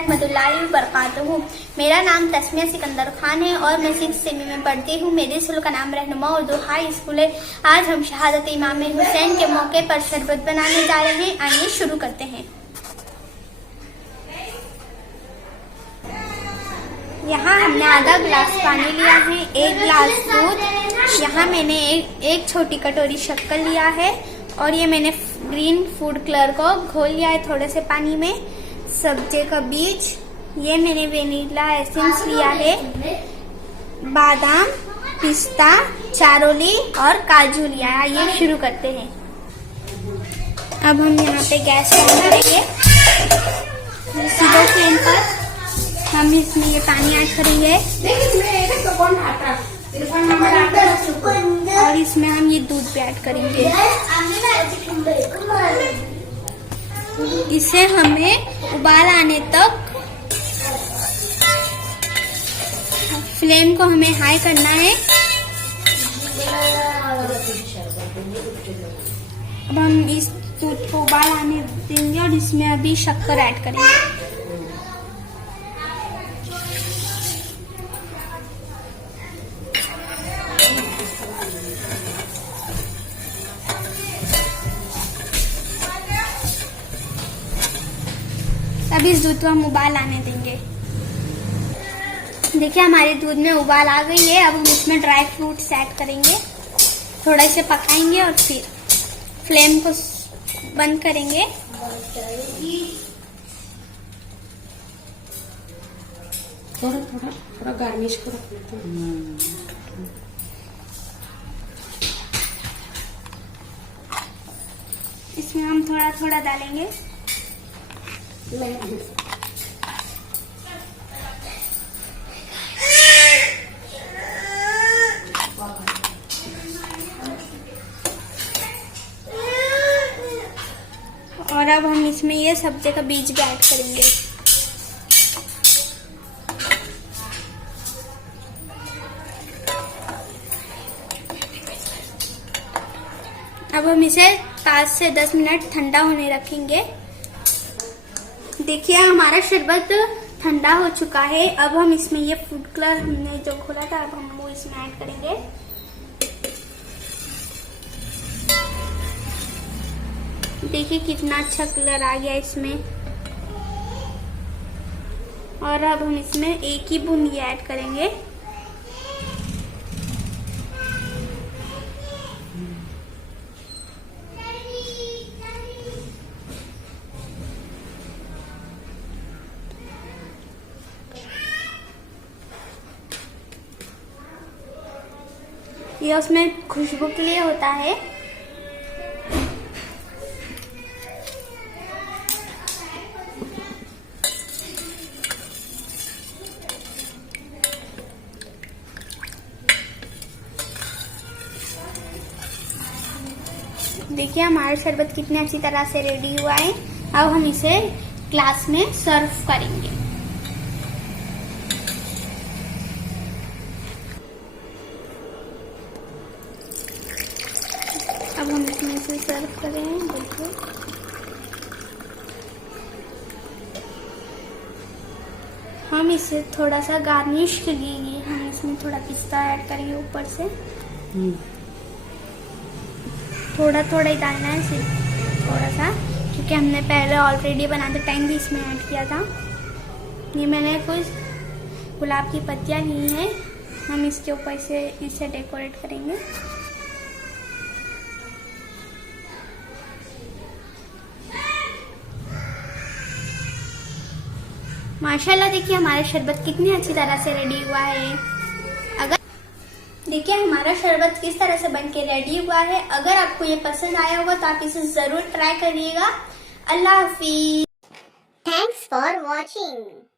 रहमतुल्लाहि व बरकातुहू। मेरा नाम तस्मिया सिकंदर खान है और मैं 6th सेमी में पढ़ती हूँ। मेरे स्कूल का नाम रहनुमा उर्दू हाई स्कूल है। आज हम शहादत इमाम हुसैन के मौके पर शरबत बनाने जा रहे हैं। आइए शुरू करते हैं। यहाँ हमने आधा गिलास पानी लिया है, 1 गिलास दूध, यहाँ मैंने एक छोटी कटोरी शक्कर लिया है और ये मैंने ग्रीन फूड कलर को घोल लिया है थोड़े से पानी में। सब्जे का बीज, ये मैंने वेनिला एसेंस लिया है, बादाम, पिस्ता, चारोली और काजू लिया है। ये शुरू करते हैं। अब हम यहाँ पे गैस ऑन करेंगे, सीधे फ्लेम पर हम इसमें ये पानी ऐड करेंगे और इसमें हम ये दूध भी ऐड करेंगे। इसे हमें उबाल आने तक फ्लेम को हमें हाई करना है। अब हम इस दूध को उबाल आने देंगे और इसमें अभी शक्कर ऐड करेंगे। अब इस दूध को हम उबाल आने देंगे। देखिए हमारे दूध में उबाल आ गई है। अब हम इसमें ड्राई फ्रूट्स ऐड करेंगे, थोड़ा इसे पकाएंगे और फिर फ्लेम को बंद करेंगे। थोड़ा गार्निश करो। इसमें हम थोड़ा थोड़ा डालेंगे। और अब हम इसमें ये सब्जी का बीज भी ऐड करेंगे। अब हम इसे 5 से 10 मिनट ठंडा होने रखेंगे। देखिए हमारा शरबत ठंडा हो चुका है। अब हम इसमें ये फूड कलर हमने जो घोला था, अब हम वो इसमें ऐड करेंगे। देखिए कितना अच्छा कलर आ गया इसमें। और अब हम इसमें 1 ही बूंद ये ऐड करेंगे। ये उसमें खुशबू के लिए होता है। देखिए हमारा शरबत कितने अच्छी तरह से रेडी हुआ है। अब हम इसे ग्लास में सर्व करेंगे। अब हम इसमें से सर्व करें। देखिए हम इसे थोड़ा सा गार्निश के लिए हम इसमें थोड़ा पिस्ता ऐड करेंगे ऊपर से। थोड़ा थोड़ा ही डालना है, सिर्फ थोड़ा सा, क्योंकि हमने पहले ऑलरेडी बनाते टाइम भी इसमें ऐड किया था। ये मैंने कुछ गुलाब की पत्तियां ली हैं, हम इसके ऊपर से इसे डेकोरेट करेंगे। माशाल्लाह देखिए हमारा शरबत कितनी अच्छी तरह से रेडी हुआ है। अगर देखिए हमारा शरबत किस तरह से बनके रेडी हुआ है। अगर आपको ये पसंद आया होगा तो आप इसे जरूर ट्राई करिएगा। अल्लाह हाफिज। Thanks for watching.